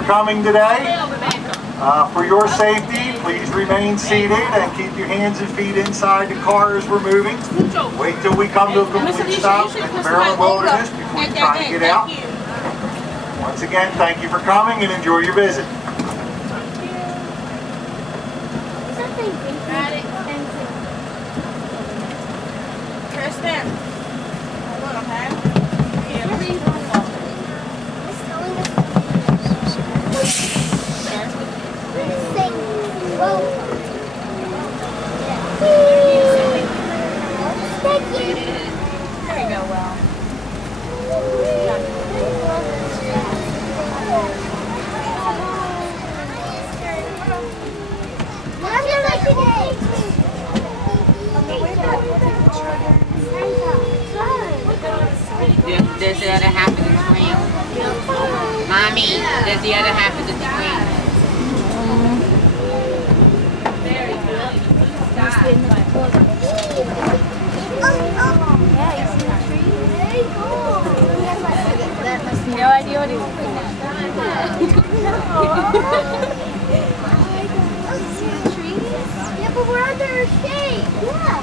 for coming today. For your safety, please remain seated and keep your hands and feet inside the car as we're moving. Wait till we come to a complete stop in the Maryland wilderness before you try to get out. Once again, thank you for coming and enjoy your visit. Kristen, a little hand. There you go, Will. There's the other half of the tram. Mommy, there's the other half of the tram. Very good. No idea what he's looking at. Yeah, but we're under a shade. Yeah.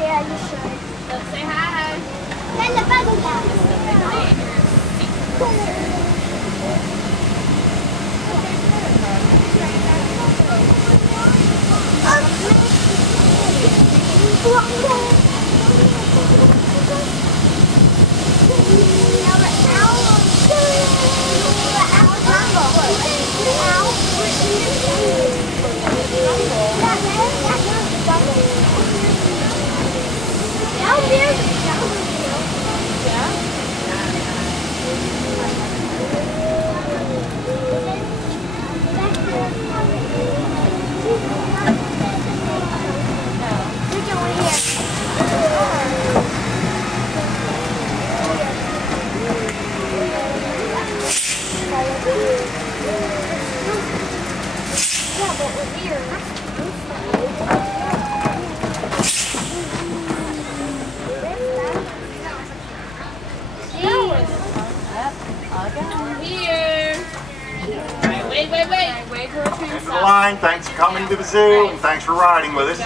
Yeah, you should. Let's say hi. Send the buggy down. Yeah, but we're here. Here. Wait. End of the line. Thanks for coming to the zoo and thanks for riding with us.